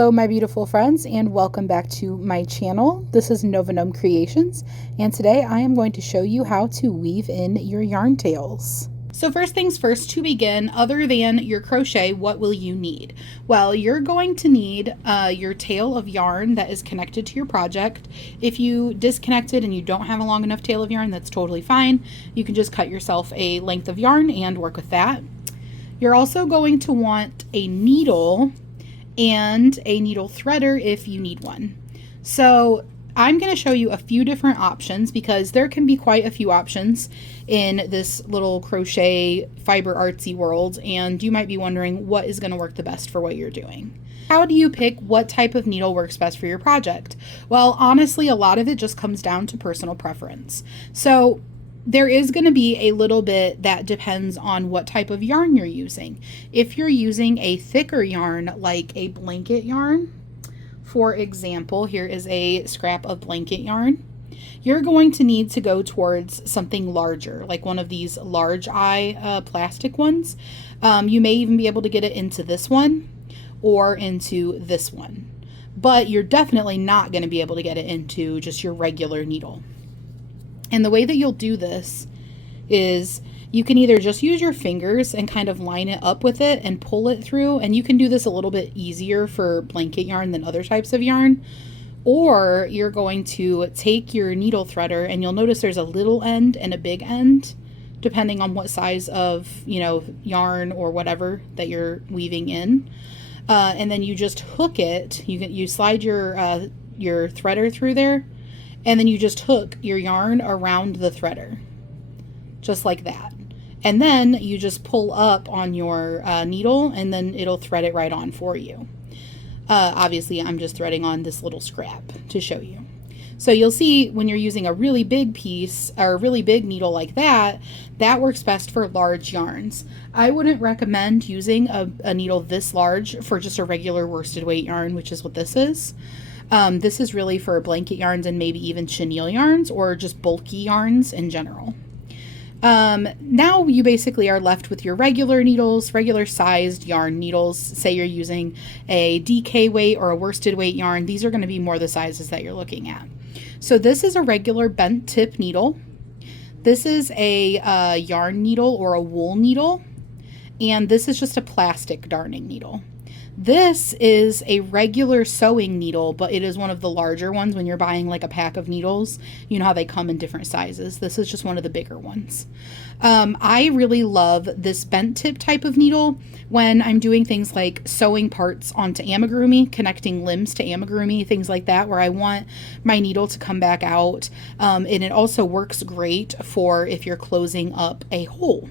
Hello my beautiful friends, and welcome back to my channel. This is Nova Gnome Creations, and today I am going to show you how to weave in your yarn tails. So first things first, to begin, other than your crochet, what will you need? Well, you're going to need your tail of yarn that is connected to your project. If you disconnected and you don't have a long enough tail of yarn, that's totally fine. You can just cut yourself a length of yarn and work with that. You're also going to want a needle and a needle threader if you need one. So I'm going to show you a few different options because there can be quite a few options in this little crochet fiber artsy world, and you might be wondering what is going to work the best for what you're doing. How do you pick what type of needle works best for your project? Well, honestly, a lot of it just comes down to personal preference. So there is going to be a little bit that depends on what type of yarn you're using. If you're using a thicker yarn like a blanket yarn, for example, here is a scrap of blanket yarn, you're going to need to go towards something larger, like one of these large eye plastic ones. You may even be able to get it into this one or into this one, but you're definitely not going to be able to get it into just your regular needle. And the way that you'll do this is you can either just use your fingers and kind of line it up with it and pull it through, and you can do this a little bit easier for blanket yarn than other types of yarn, or you're going to take your needle threader, and you'll notice there's a little end and a big end depending on what size of yarn or whatever that you're weaving in, and then you just hook it. You slide your threader through there, and then you just hook your yarn around the threader, just like that. And then you just pull up on your needle, and then it'll thread it right on for you. Obviously, I'm just threading on this little scrap to show you. So you'll see when you're using a really big piece or a really big needle like that, that works best for large yarns. I wouldn't recommend using a needle this large for just a regular worsted weight yarn, which is what this is. This is really for blanket yarns and maybe even chenille yarns or just bulky yarns in general. Now you basically are left with your regular needles, regular sized yarn needles. Say you're using a DK weight or a worsted weight yarn. These are going to be more the sizes that you're looking at. So this is a regular bent tip needle. This is a yarn needle or a wool needle. And this is just a plastic darning needle. This is a regular sewing needle, but it is one of the larger ones. When you're buying like a pack of needles, you know how they come in different sizes. This is just one of the bigger ones. I really love this bent tip type of needle when I'm doing things like sewing parts onto amigurumi, connecting limbs to amigurumi, things like that, where I want my needle to come back out. And it also works great for if you're closing up a hole.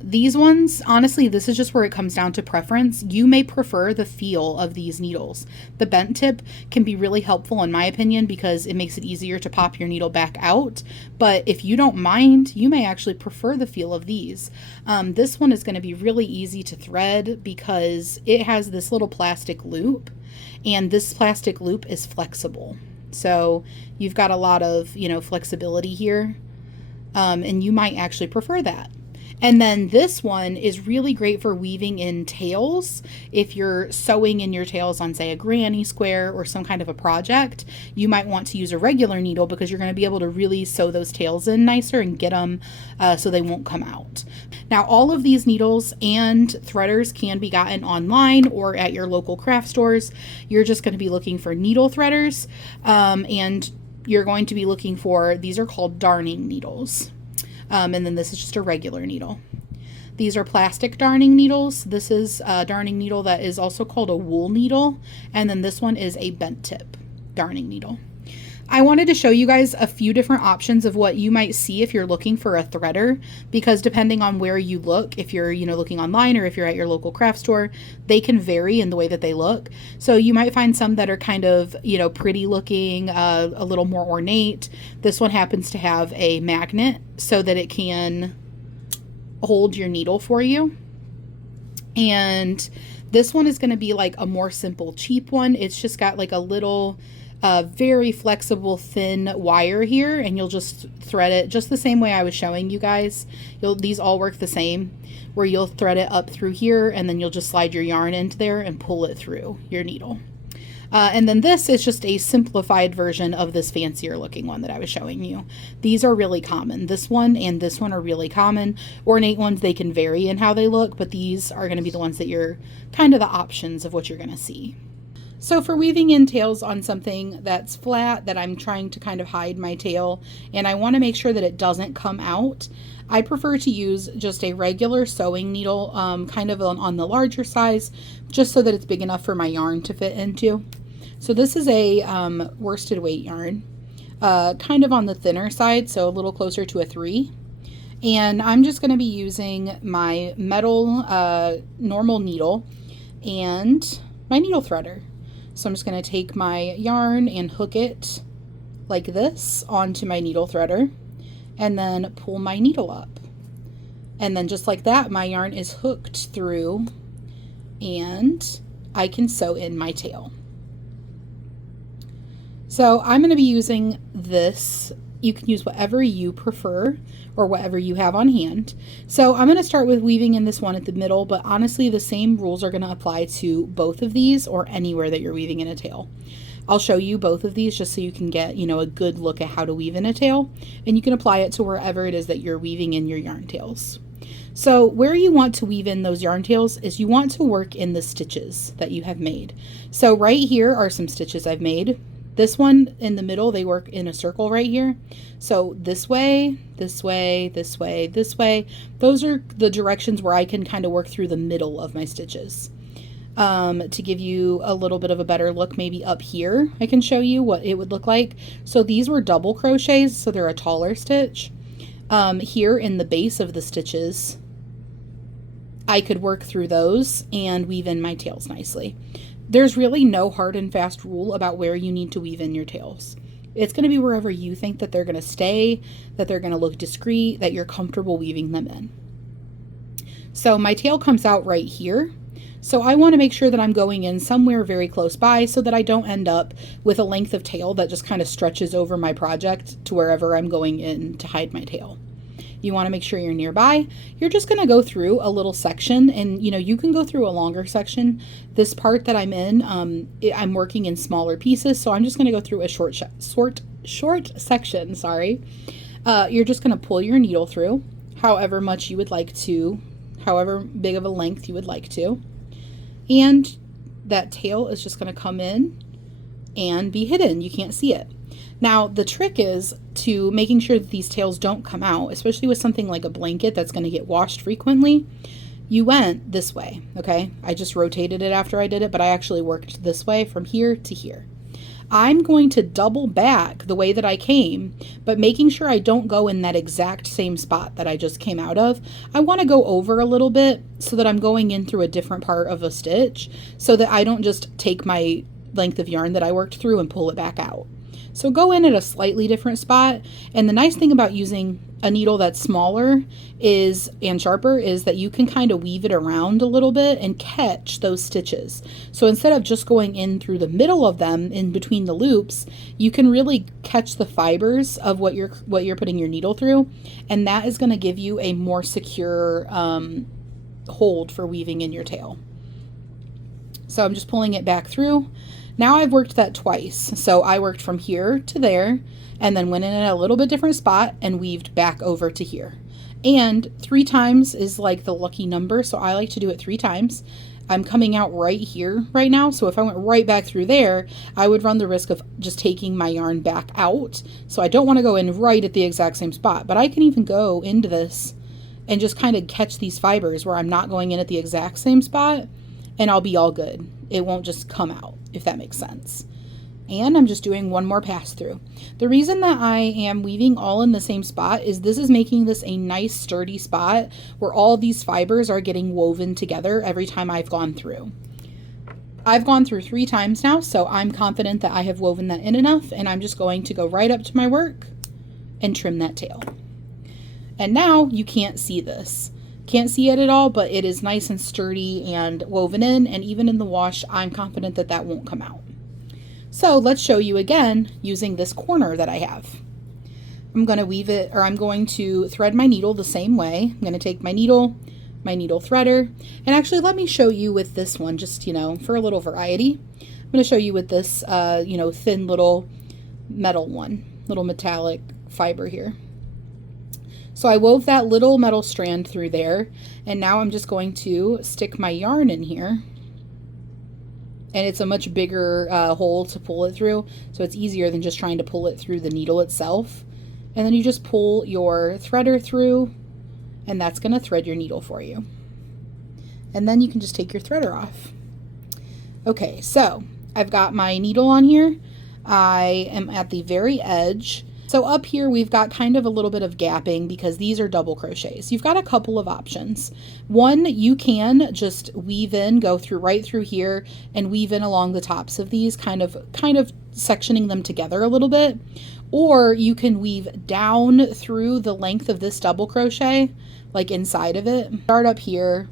These ones, honestly, this is just where it comes down to preference. You may prefer the feel of these needles. The bent tip can be really helpful in my opinion because it makes it easier to pop your needle back out. But if you don't mind, you may actually prefer the feel of these. This one is going to be really easy to thread because it has this little plastic loop, and this plastic loop is flexible. So you've got a lot of, flexibility here. And you might actually prefer that. And then this one is really great for weaving in tails. If you're sewing in your tails on, say, a granny square or some kind of a project, you might want to use a regular needle because you're going to be able to really sew those tails in nicer and get them so they won't come out. Now, all of these needles and threaders can be gotten online or at your local craft stores. You're just going to be looking for needle threaders, and you're going to be looking for, these are called darning needles. And then this is just a regular needle. These are plastic darning needles. This is a darning needle that is also called a wool needle. And then this one is a bent tip darning needle. I wanted to show you guys a few different options of what you might see if you're looking for a threader, because depending on where you look, if you're, looking online or if you're at your local craft store, they can vary in the way that they look. So you might find some that are kind of, pretty looking, a little more ornate. This one happens to have a magnet so that it can hold your needle for you. And this one is going to be like a more simple, cheap one. It's just got like a little a very flexible thin wire here, and you'll just thread it just the same way I was showing you guys. These all work the same, where you'll thread it up through here, and then you'll just slide your yarn into there and pull it through your needle. And then this is just a simplified version of this fancier looking one that I was showing you. These are really common. This one and this one are really common. Ornate ones, they can vary in how they look, but these are going to be the ones that you're kind of the options of what you're going to see. So for weaving in tails on something that's flat, that I'm trying to kind of hide my tail, and I want to make sure that it doesn't come out, I prefer to use just a regular sewing needle, kind of on the larger size, just so that it's big enough for my yarn to fit into. So this is a worsted weight yarn, kind of on the thinner side, so a little closer to a 3. And I'm just going to be using my metal normal needle and my needle threader. So I'm just going to take my yarn and hook it like this onto my needle threader, and then pull my needle up. And then just like that, my yarn is hooked through, and I can sew in my tail. So I'm going to be using this. You can use whatever you prefer or whatever you have on hand. So I'm going to start with weaving in this one at the middle, but honestly the same rules are going to apply to both of these or anywhere that you're weaving in a tail. I'll show you both of these just so you can get, a good look at how to weave in a tail, and you can apply it to wherever it is that you're weaving in your yarn tails. So where you want to weave in those yarn tails is you want to work in the stitches that you have made. So right here are some stitches I've made. This one in the middle, they work in a circle right here. So this way, this way, this way, this way. Those are the directions where I can kind of work through the middle of my stitches. To give you a little bit of a better look, maybe up here, I can show you what it would look like. So these were double crochets, so they're a taller stitch. Here in the base of the stitches, I could work through those and weave in my tails nicely. There's really no hard and fast rule about where you need to weave in your tails. It's going to be wherever you think that they're going to stay, that they're going to look discreet, that you're comfortable weaving them in. So my tail comes out right here. So I want to make sure that I'm going in somewhere very close by so that I don't end up with a length of tail that just kind of stretches over my project to wherever I'm going in to hide my tail. You want to make sure you're nearby. You're just going to go through a little section, and you can go through a longer section. This part that I'm in, I'm working in smaller pieces, so I'm just going to go through a short section. You're just going to pull your needle through however much you would like to, however big of a length you would like to, and that tail is just going to come in and be hidden. You can't see it. Now, the trick is to making sure that these tails don't come out, especially with something like a blanket that's going to get washed frequently. You went this way, okay? I just rotated it after I did it, but I actually worked this way from here to here. I'm going to double back the way that I came, but making sure I don't go in that exact same spot that I just came out of. I want to go over a little bit so that I'm going in through a different part of a stitch so that I don't just take my length of yarn that I worked through and pull it back out. So go in at a slightly different spot, and the nice thing about using a needle that's smaller and sharper is that you can kind of weave it around a little bit and catch those stitches. So instead of just going in through the middle of them in between the loops, you can really catch the fibers of what you're putting your needle through, and that is going to give you a more secure hold for weaving in your tail. So I'm just pulling it back through. Now I've worked that twice. So I worked from here to there and then went in at a little bit different spot and weaved back over to here. And 3 times is like the lucky number, so I like to do it 3 times. I'm coming out right here right now, so if I went right back through there, I would run the risk of just taking my yarn back out. So I don't want to go in right at the exact same spot, but I can even go into this and just kind of catch these fibers where I'm not going in at the exact same spot, and I'll be all good. It won't just come out, if that makes sense. And I'm just doing one more pass through. The reason that I am weaving all in the same spot is this is making this a nice sturdy spot where all these fibers are getting woven together every time I've gone through. I've gone through 3 times now, so I'm confident that I have woven that in enough, and I'm just going to go right up to my work and trim that tail. And now you can't see this. Can't see it at all, but it is nice and sturdy and woven in, and even in the wash, I'm confident that that won't come out. So let's show you again using this corner that I have. I'm going to weave it, or I'm going to thread my needle the same way. I'm going to take my needle threader, and actually let me show you with this one, just, for a little variety. I'm going to show you with this, thin little metal one, little metallic fiber here. So I wove that little metal strand through there, and now I'm just going to stick my yarn in here. And it's a much bigger hole to pull it through, so it's easier than just trying to pull it through the needle itself. And then you just pull your threader through, and that's going to thread your needle for you. And then you can just take your threader off. Okay, so I've got my needle on here. I am at the very edge. So up here we've got kind of a little bit of gapping because these are double crochets. You've got a couple of options. One, you can just weave in, go through right through here and weave in along the tops of these, kind of sectioning them together a little bit. Or you can weave down through the length of this double crochet, like inside of it. Start up here,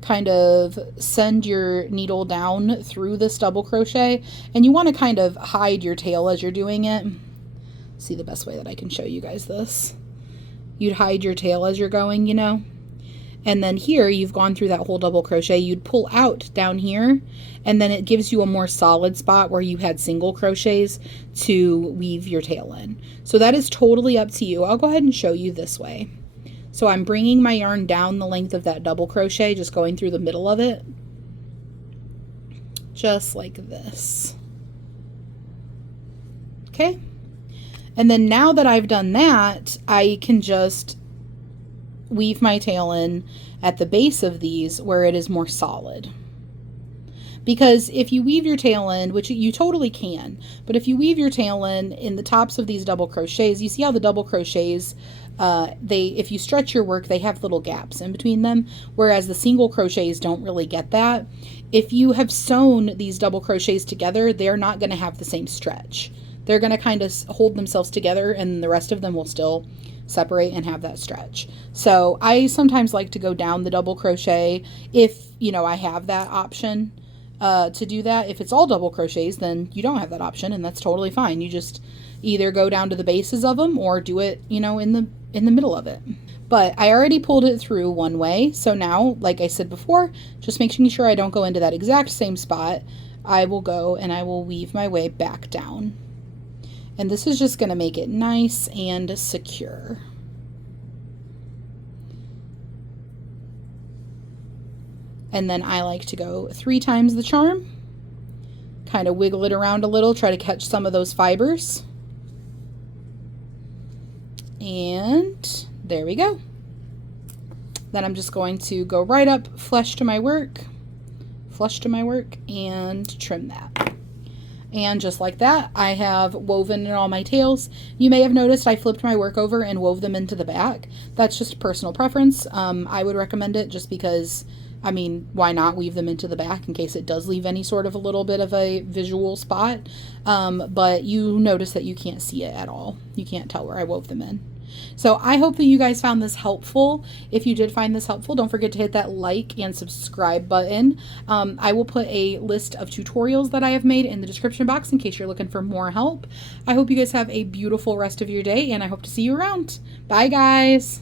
kind of send your needle down through this double crochet, and you want to kind of hide your tail as you're doing it. See the best way that I can show you guys this. You'd hide your tail as you're going, and then here you've gone through that whole double crochet. You'd pull out down here, and then it gives you a more solid spot where you had single crochets to weave your tail in. So that is totally up to you. I'll go ahead and show you this way. So I'm bringing my yarn down the length of that double crochet, just going through the middle of it, just like this. Okay. And then now that I've done that, I can just weave my tail in at the base of these where it is more solid. Because if you weave your tail in, which you totally can, but if you weave your tail in the tops of these double crochets, you see how the double crochets, if you stretch your work, they have little gaps in between them, whereas the single crochets don't really get that. If you have sewn these double crochets together, they're not going to have the same stretch. They're going to kind of hold themselves together, and the rest of them will still separate and have that stretch. So I sometimes like to go down the double crochet if, I have that option to do that. If it's all double crochets, then you don't have that option, and that's totally fine. You just either go down to the bases of them or do it, in the middle of it. But I already pulled it through one way. So now, like I said before, just making sure I don't go into that exact same spot, I will go and I will weave my way back down. And this is just going to make it nice and secure. And then I like to go 3 times the charm, kind of wiggle it around a little, try to catch some of those fibers. And there we go. Then I'm just going to go right up flush to my work, and trim that. And just like that, I have woven in all my tails. You may have noticed I flipped my work over and wove them into the back. That's just personal preference. I would recommend it just because, why not weave them into the back in case it does leave any sort of a little bit of a visual spot. But you notice that you can't see it at all. You can't tell where I wove them in. So I hope that you guys found this helpful. If you did find this helpful, don't forget to hit that like and subscribe button. I will put a list of tutorials that I have made in the description box in case you're looking for more help. I hope you guys have a beautiful rest of your day, and I hope to see you around. Bye, guys.